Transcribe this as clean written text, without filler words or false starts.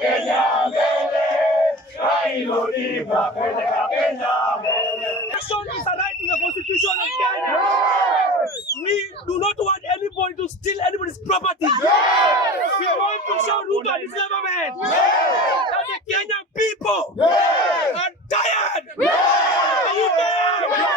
Kenya, Raila Odinga, Kenya. Election is a right in the Constitution of Kenya. We do not want anybody to steal anybody's property. We want to show Ruto and his government that the Kenyan people are tired. Are you tired?